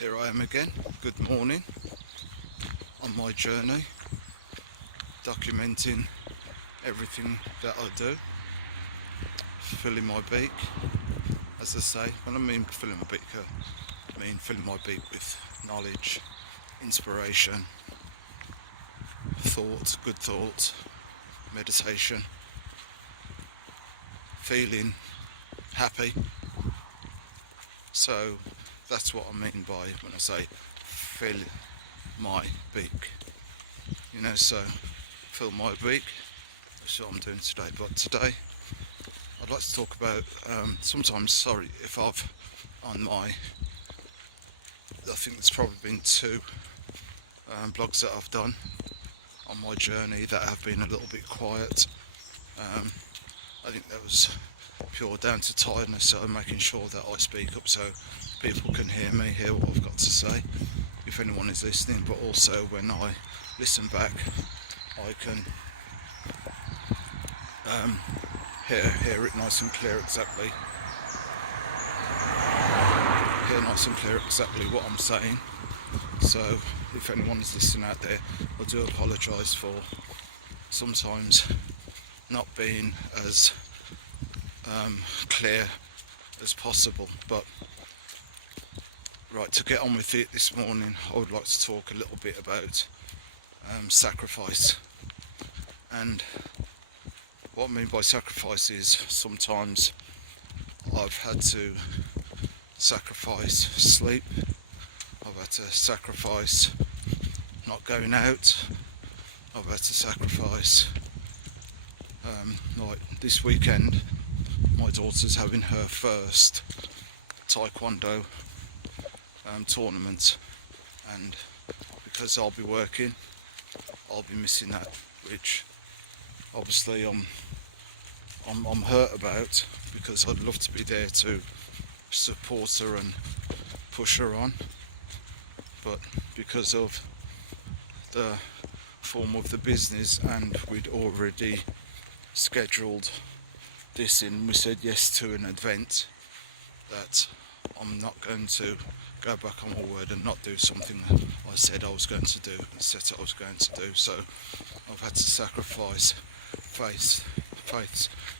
Here I am again, good morning, on my journey, documenting everything that I do, filling my beak, as I say. When I mean filling my beak, I mean filling my beak with knowledge, inspiration, thoughts, good thoughts, meditation, feeling happy. So that's what I mean by when I say fill my beak. So fill my beak. That's what I'm doing today. But today I'd like to talk about sometimes, sorry if I've on my, I think there's probably been two blogs that I've done on my journey that have been a little bit quiet. I think that was pure down to tiredness, so I'm making sure that I speak up so people can hear me, hear what I've got to say, if anyone is listening, but also when I listen back I can hear it nice and clear exactly, hear nice and clear exactly what I'm saying. So if anyone is listening out there, I do apologise for sometimes not being as clear as possible. But right, to get on with it this morning, I would like to talk a little bit about sacrifice. And what I mean by sacrifice is sometimes I've had to sacrifice sleep, I've had to sacrifice not going out, I've had to sacrifice like this weekend my daughter's having her first taekwondo tournament, and because I'll be working I'll be missing that, which obviously I'm hurt about, because I'd love to be there to support her and push her on, but because of the form of the business and we'd already scheduled this in, we said yes to an event, that I'm not going to go back on my word and not do something that I said I was going to do and said I was going to do. So I've had to sacrifice Faith's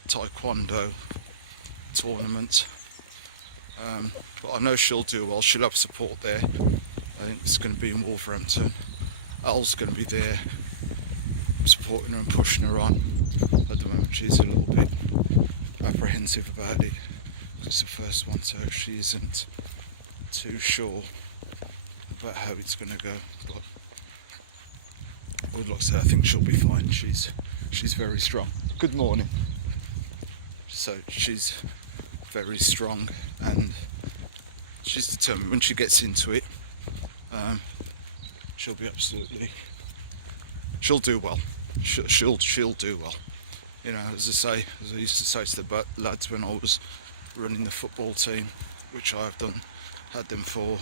taekwondo tournament, but I know she'll do well. She'll have support there. I think it's going to be in Wolverhampton. Al's going to be there supporting her and pushing her on. At the moment she's a little bit apprehensive about it, it's the first one, so she isn't too sure about how it's going to go, but I would like to say I think she'll be fine. She's very strong. Good morning. So she's very strong and she's determined. When she gets into it, she'll be she'll do well. She'll do well. As I used to say to the lads when I was running the football team, which I have done, had them for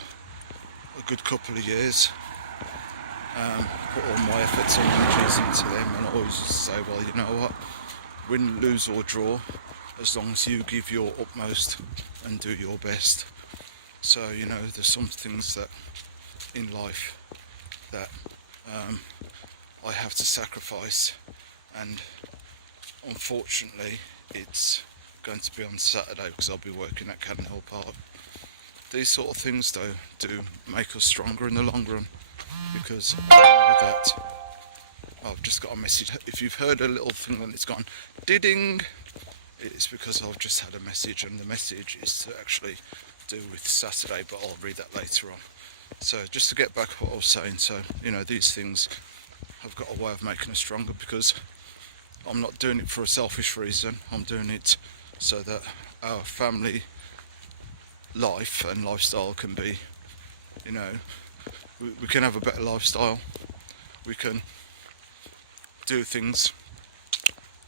a good couple of years, put all my efforts and energies into them, and I always used to say, well, you know what, win, lose or draw, as long as you give your utmost and do your best. So there's some things that in life that I have to sacrifice, and unfortunately it's going to be on Saturday because I'll be working at Cannon Hill Park. These sort of things though do make us stronger in the long run, because with that I've just got a message. If you've heard a little thing when it's gone ding, it's because I've just had a message, and the message is to actually do with Saturday, but I'll read that later on. So just to get back to what I was saying, so these things have got a way of making us stronger, because I'm not doing it for a selfish reason. I'm doing it so that our family life and lifestyle can be, we can have a better lifestyle. We can do things,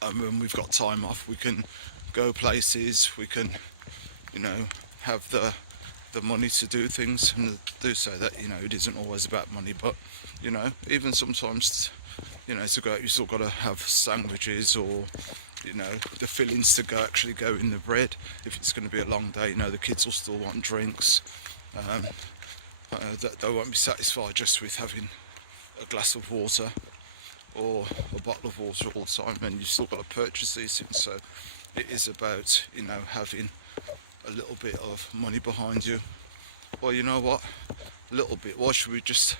and when we've got time off, we can go places. We can, have the money to do things, and do say that it isn't always about money, but even sometimes to go out, you still got to have sandwiches or the fillings to actually go in the bread. If it's going to be a long day, the kids will still want drinks. that they won't be satisfied just with having a glass of water or a bottle of water all the time, and you've still got to purchase these things. So it is about, you know, having a little bit of money behind you. Well, you know what, a little bit, why should we just,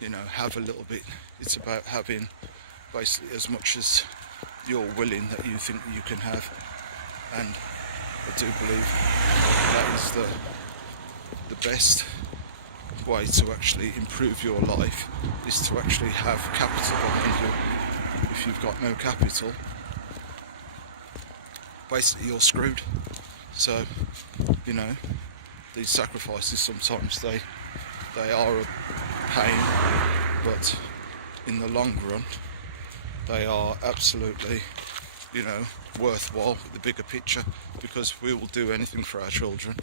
you know, have a little bit? It's about having basically as much as you're willing that you think you can have. And I do believe that is the best way to actually improve your life, is to actually have capital behind you. If you've got no capital, basically you're screwed. So, you know, these sacrifices sometimes they are a pain, but in the long run they are absolutely, you know, worthwhile with the bigger picture, because we will do anything for our children.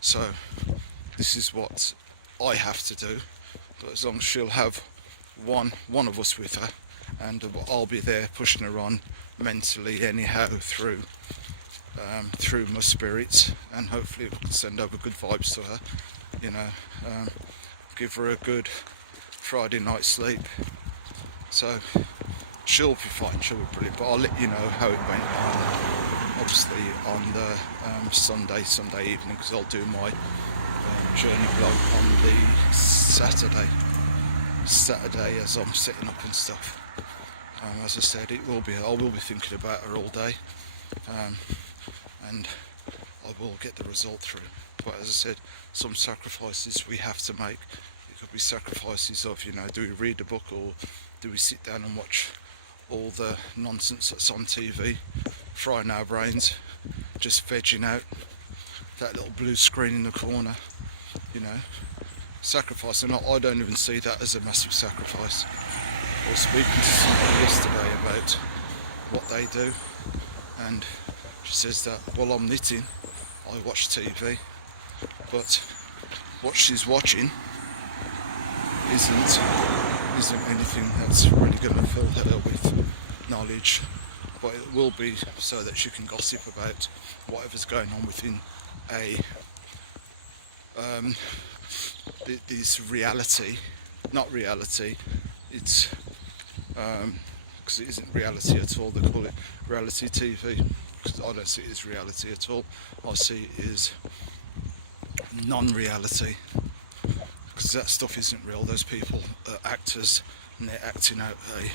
So this is what I have to do, but as long as she'll have one of us with her, and I'll be there pushing her on mentally anyhow through my spirits, and hopefully we can send over good vibes to her, you know, give her a good Friday night sleep. So she'll be fine, she'll be brilliant, but I'll let you know how it went on, obviously on the Sunday evening, because I'll do my journey vlog on the Saturday as I'm setting up and stuff. As I said, I will be thinking about her all day, and I will get the result through. But as I said, some sacrifices we have to make. It could be sacrifices of, you know, do we read a book, or do we sit down and watch all the nonsense that's on TV, frying our brains, just vegging out, that little blue screen in the corner, you know. Sacrifice, and I don't even see that as a massive sacrifice. I was speaking to somebody yesterday about what they do, and she says that while I'm knitting I watch TV, but what she's watching isn't anything that's really going to fill her with knowledge, but it will be so that she can gossip about whatever's going on within this reality, not reality, it's because it isn't reality at all. They call it reality TV, because I don't see it as reality at all. I see it as non-reality, because that stuff isn't real. Those people are actors, and they're acting out a